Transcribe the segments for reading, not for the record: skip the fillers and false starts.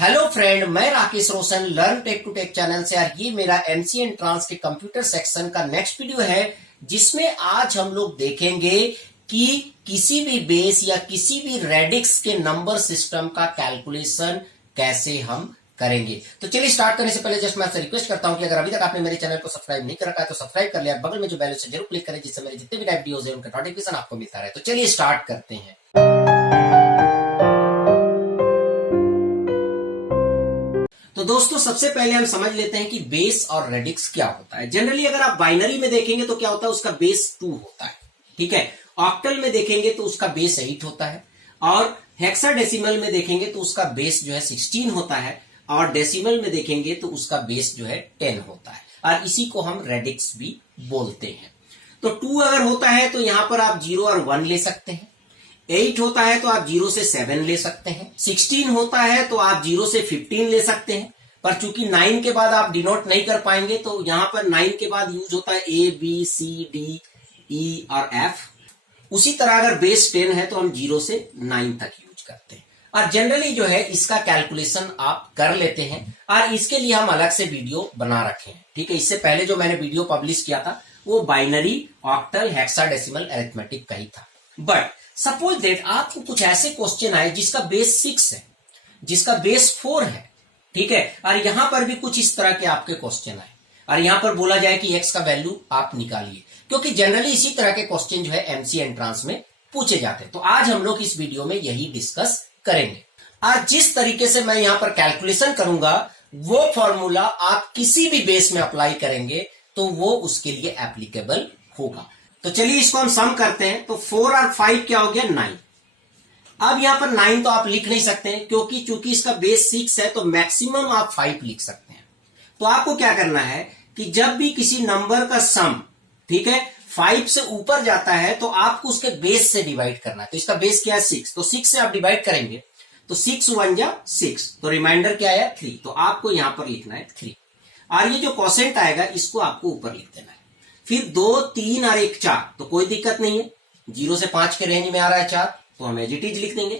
Hello friend, मैं Rakesh Roshan learn tech to tech channel से। और ये मेरा एमसी एंट्रांस के कंप्यूटर सेक्शन का नेक्स्ट वीडियो है, जिसमें आज हम लोग देखेंगे कि किसी भी बेस या किसी भी रेडिक्स के नंबर सिस्टम का कैलकुलेशन कैसे हम करेंगे। तो चलिए स्टार्ट करने से पहले जस्ट मैं आपसे रिक्वेस्ट करता हूं कि अगर अभी तक आपने मेरे चैनल को सब्सक्राइब नहीं कर रखा है तो सब्सक्राइब कर लिया, बगल में जो बेल से जरूर क्लिक करें, जिससे मेरे जितने भी नए वीडियोस हैं उनका नोटिफिकेशन आपको मिलता रहे। तो चलिए स्टार्ट करते हैं। तो दोस्तों, सबसे पहले हम समझ लेते हैं कि बेस और रेडिक्स क्या होता है। जनरली अगर आप बाइनरी में देखेंगे तो क्या होता है, उसका बेस 2 होता है, ठीक है। ऑक्टल में देखेंगे तो उसका बेस 8 होता है, और हेक्साडेसिमल में देखेंगे तो उसका बेस जो है 16 होता है, और डेसिमल में देखेंगे तो उसका बेस जो है 10 होता है, और इसी को हम रेडिक्स भी बोलते हैं। तो 2 अगर होता है तो यहां पर आप 0 और 1 ले सकते हैं। 8 होता है तो आप 0 से 7 ले सकते हैं। 16 होता है तो आप 0 से 15 ले सकते हैं। पर चूंकि 9 के बाद आप डिनोट नहीं कर पाएंगे, तो यहां पर 9 के बाद यूज होता है A, B, C, D, E और F। उसी तरह अगर बेस 10 है तो हम 0 से 9 तक यूज करते हैं। और जनरली जो है इसका कैलकुलेशन आप कर लेते हैं, और इसके लिए हम अलग से वीडियो बना रखे हैं, ठीक है। इससे पहले जो मैंने वीडियो पब्लिश किया था वो बाइनरी, ऑक्टल, हेक्साडेसिमल, अरिथमेटिक का ही था। बट सपोज दैट आपको कुछ ऐसे क्वेश्चन आए जिसका बेस 6 है, जिसका बेस 4 है, ठीक है, और यहां पर भी कुछ इस तरह के आपके क्वेश्चन आए, और यहां पर बोला जाए कि एक्स का वैल्यू आप निकालिए, क्योंकि जनरली इसी तरह के क्वेश्चन जो है एमसी एंट्रांस में पूछे जाते हैं। तो आज हम लोग इस वीडियो में यही डिस्कस करेंगे। आज जिस तरीके से मैं यहां पर कैलकुलेशन करूंगा, वो फॉर्मूला आप किसी भी बेस में अप्लाई करेंगे तो वो उसके लिए एप्लीकेबल होगा। तो चलिए इसको हम सम करते हैं। तो 4 और 5 क्या हो गया, 9। अब यहां पर 9 तो आप लिख नहीं सकते हैं, क्योंकि चूंकि इसका बेस 6 है तो मैक्सिमम आप 5 लिख सकते हैं। तो आपको क्या करना है कि जब भी किसी नंबर का सम, ठीक है, 5 से ऊपर जाता है तो आपको उसके बेस से डिवाइड करना है। तो इसका बेस क्या है, 6, तो 6 से आप डिवाइड करेंगे तो 6 1 जा 6, तो रिमाइंडर क्या आया, 3। तो आपको यहां पर लिखना है 3, और ये जो क्वोशेंट आएगा इसको आपको ऊपर लिख देना है। फिर 2, 3 और 1 4, तो कोई दिक्कत नहीं है, 0 से 5 के रेंज में आ रहा है 4, तो हम एज इट इज लिख देंगे।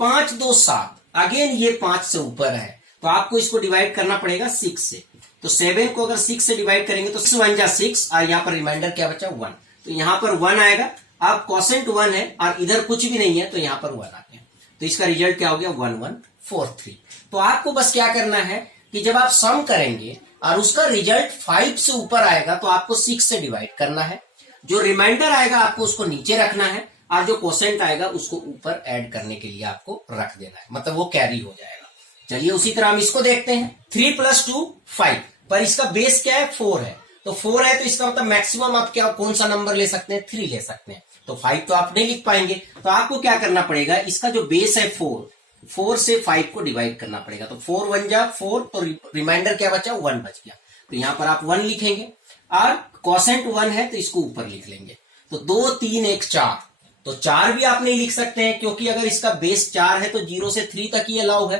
5 2 7, अगेन ये 5 से ऊपर है तो आपको इसको डिवाइड करना पड़ेगा 6 से। तो 7 को अगर 6 से डिवाइड करेंगे तो 6 1 जा 6, और यहां पर रिमाइंडर क्या बचा, 1। तो यहां पर 1 आएगा। अब क्वोशेंट 1 है और इधर कुछ भी नहीं है, तो यहां पर 1 आ गया। तो इसका रिजल्ट क्या हो गया, 1 1 4 3। तो आपको बस क्या करना है कि जब आप सम करेंगे और उसका रिजल्ट 5 से ऊपर आएगा तो आपको 6 से डिवाइड करना है। जो रिमाइंडर आएगा आपको उसको नीचे रखना है, और जो क्वोशेंट आएगा उसको ऊपर ऐड करने के लिए आपको रख देना है, मतलब वो कैरी हो जाएगा। चलिए उसी तरह हम इसको देखते हैं। 3 + 2 5, पर इसका बेस क्या है, 4 है। तो 4 है तो इसका मतलब मैक्सिमम आप क्या, कौन सा नंबर ले सकते हैं, 3 ले सकते हैं। तो 5 तो आप नहीं लिख पाएंगे, तो आपको क्या करना पड़ेगा, इसका जो बेस है 4 से 5 को डिवाइड करना पड़ेगा। तो 4 1 जा 4, तो रिमाइंडर क्या बचा, 1 बच गया। तो यहां पर आप 1 लिखेंगे, और क्वोशेंट 1 है तो इसको ऊपर लिख लेंगे। तो 2 3 1 4, तो 4 भी आप नहीं लिख सकते हैं, क्योंकि अगर इसका बेस 4 है तो 0 से 3 तक ही अलाउ है।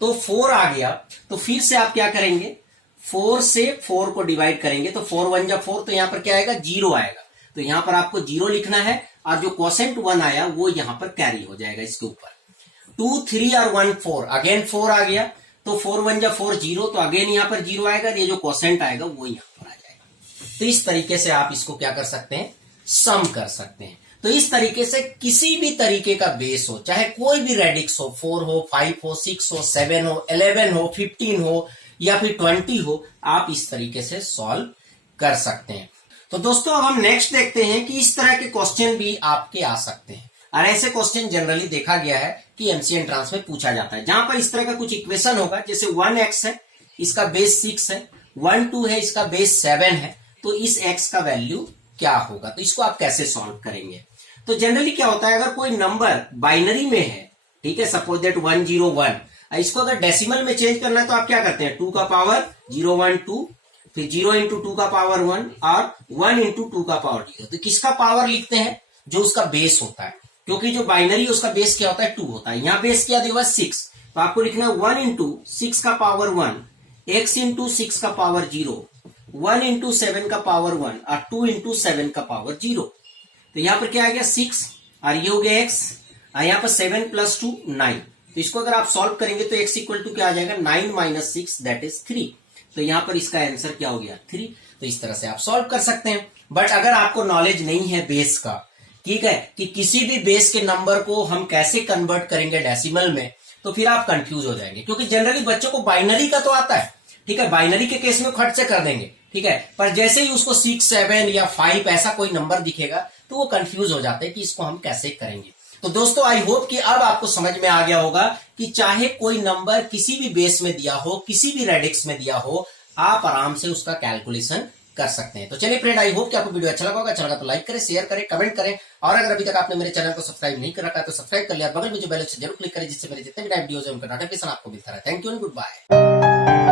तो 4 आ गया, तो फिर से आप क्या करेंगे, 4 से 4 को डिवाइड करेंगे, तो 4 1 जा 4, तो यहां पर क्या आएगा, 0 आएगा। तो यहां पर आपको 0 लिखना है, और जो क्वोशेंट 1 आया वो यहां पर कैरी हो जाएगा इसके ऊपर। 2 3 और 1 4, अगेन 4 आ गया। तो 4 1 जा 4 0, तो अगेन यहां पर 0 आएगा, ये जो क्वोशेंट आएगा वो यहां पर आ जाएगा। तो इस तरीके से आप इसको क्या कर सकते हैं, सम कर सकते हैं। तो इस तरीके से किसी भी तरीके का बेस हो, चाहे कोई भी रेडिक्स हो, 4 हो, 5 हो, 6 हो, 7 हो, 11 हो, 15 हो या फिर 20 हो, आप इस तरीके से सॉल्व कर सकते हैं। तो दोस्तों अब हम नेक्स्ट देखते हैं कि इस तरह के क्वेश्चन भी आपके आ सकते हैं, और ऐसे क्वेश्चन जनरली देखा गया है कि एमसी एंट्रांस में पूछा जाता है, जहां पर इस तरह का कुछ इक्वेशन होगा, जैसे 1x है, इसका बेस 6 है, 1 2 है, इसका बेस 7 है, तो इस x का वैल्यू क्या होगा, तो इसको आप कैसे सॉल्व करेंगे। तो जनरली क्या होता है, अगर कोई नंबर बाइनरी में है, ठीक है, सपोज दैट 101, इसको अगर डेसिमल में चेंज करना है तो आप क्या करते हैं, 2 का पावर 0 1 2, फिर 0 इंटू 2 का पावर 1, और 1 इंटू 2 का पावर 0। तो किसका पावर लिखते हैं, जो उसका बेस होता है, क्योंकि जो बाइनरी उसका बेस क्या होता है, 2 होता है। यहां बेस क्या दिया हुआ, 6, तो आपको लिखना है 1 इंटू 6 का पावर 1, x इंटू 6 का पावर 0, 1 इंटू 7 का पावर 1, और 2 इंटू 7 का पावर 0। तो यहां पर क्या आ गया, 6, और ये हो गया x, और यहां पर 7 + 2 9, तो इसको अगर आप सॉल्व करेंगे तो x इक्वल टू क्या आ जाएगा 9 माइनस 6 दैट इज 3। तो यहां पर इसका आंसर क्या हो गया 3। तो इस तरह से आप सॉल्व कर सकते हैं। बट अगर आपको नॉलेज नहीं है बेस का, ठीक है, कि किसी भी बेस के नंबर को हम कैसे कन्वर्ट करेंगे डेसिमल में, तो फिर आप कंफ्यूज हो जाएंगे। क्योंकि जनरली बच्चों को बाइनरी का तो आता है, ठीक है, बाइनरी के केस में खट से कर देंगे, ठीक है, पर जैसे ही उसको 6, 7 या 5 ऐसा कोई नंबर दिखेगा तो वो कंफ्यूज हो जाते हैं कि इसको हम कैसे करेंगे। तो दोस्तों आई होप कि अब आपको समझ में आ गया होगा कि चाहे कोई नंबर किसी भी बेस में दिया हो, किसी भी रेडिक्स में दिया हो, आप आराम से उसका कैलकुलेशन कर सकते हैं। तो चलिए फ्रेंड, आई होप कि आपको वीडियो अच्छा लगा होगा। अच्छा लगा तो लाइक करें, शेयर करें, कमेंट करें, और अगर अभी तक आपने मेरे चैनल को सब्सक्राइब नहीं कर रखा है तो सब्सक्राइब कर लिया, बगल में जो बेल आइकन जरूर क्लिक करें, जिससे मेरे जितने भी नए वीडियोस हैं उनका नोटिफिकेशन आपको मिलता रहे। Thank you and good bye.